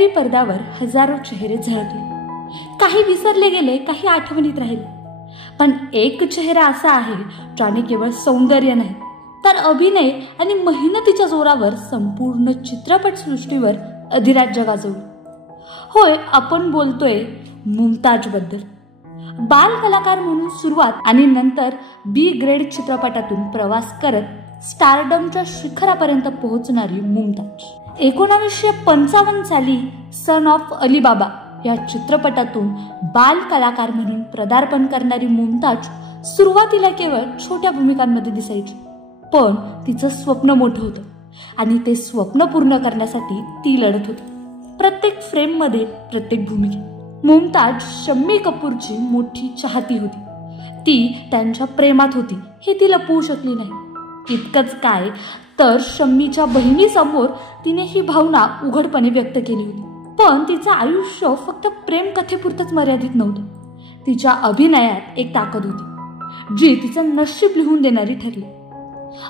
सोनेरी पडद्यावर हजारो चेहरे झळकले. काही विसरले गेले, काही आठवणीत राहिले. पण एक चेहरा असा आहे ज्याने केवळ सौंदर्य नाही तर अभिनय आणि मेहनतीच्या जोरावर संपूर्ण चित्रपट सृष्टीवर अधिराज्य गाजवलं. होय, आपण बोलतोय मुमताज बद्दल. बाल कलाकार म्हणून सुरुवात आणि नंतर बी ग्रेड चित्रपटातून प्रवास करत स्टारडमच्या शिखरापर्यंत पोहोचणारी मुमताज. 1955 साली सन ऑफ अलीबाबा या चित्रपटातून बाल कलाकार म्हणून पदार्पण करणारी मुमताज सुरुवातीला केवळ छोट्या भूमिकांमध्ये दिसायची. पण तिचं स्वप्न मोठं होतं आणि ते स्वप्न पूर्ण करण्यासाठी ती लढत होती. प्रत्येक फ्रेममध्ये, प्रत्येक भूमिकेत. मुमताज शम्मी कपूरची मोठी चाहती होती. ती त्यांच्या प्रेमात होती हे ती लपवू शकली नाही. इतकंच काय तर शम्मीच्या बहिणीसमोर तिने ही भावना उघडपणे व्यक्त केली होती. पण तिचं आयुष्य फक्त प्रेम कथेपुरतंच मर्यादित नव्हतं. तिच्या अभिनयात एक ताकद होती जी तिचं नशीब लिहून देणारी ठरली.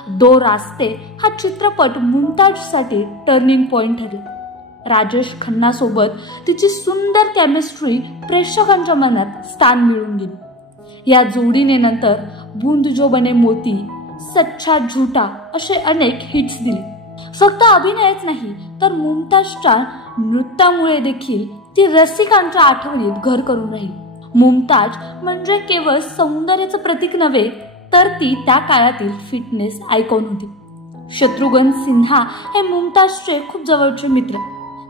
दो रास्ते हा चित्रपट मुमताजसाठी टर्निंग पॉइंट ठरला. राजेश खन्नासोबत तिची सुंदर केमिस्ट्री प्रेक्षकांच्या मनात स्थान मिळवून गेली. या जोडीने नंतर बूंद जो बने मोती, सच्चा झूठा असे अनेक हिट्स दिले. फक्त अभिनयच नाही तर मुमताजच्या नृत्यामुळे देखील ती रसिकांच्या आठवणीत घर करून राहिली. मुमताज म्हणजे केवळ सौंदर्याचं प्रतीक नव्हे तर ती त्या काळातील फिटनेस आयकॉन होती. शत्रुघ्न सिन्हा हे मुमताजचे खूप जवळचे मित्र.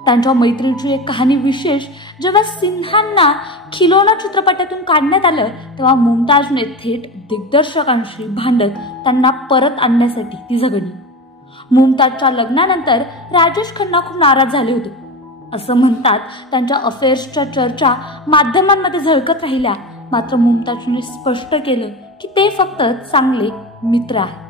त्यांच्या मैत्रीची एक कहाणी विशेष. जेव्हा सिन्हांना खिलोना चित्रपटातून काढण्यात आलं तेव्हा मुमताजने थेट दिग्दर्शकांशी भांडत त्यांना परत आणण्यासाठी ती झगडली. मुमताजच्या लग्नानंतर राजेश खन्ना खूप नाराज झाले होते. असं म्हणतात त्यांच्या अफेअर्सच्या चर्चा माध्यमांमध्ये झळकत राहिल्या. मात्र मुमताजने स्पष्ट केलं की ते फक्त चांगले मित्र आहेत.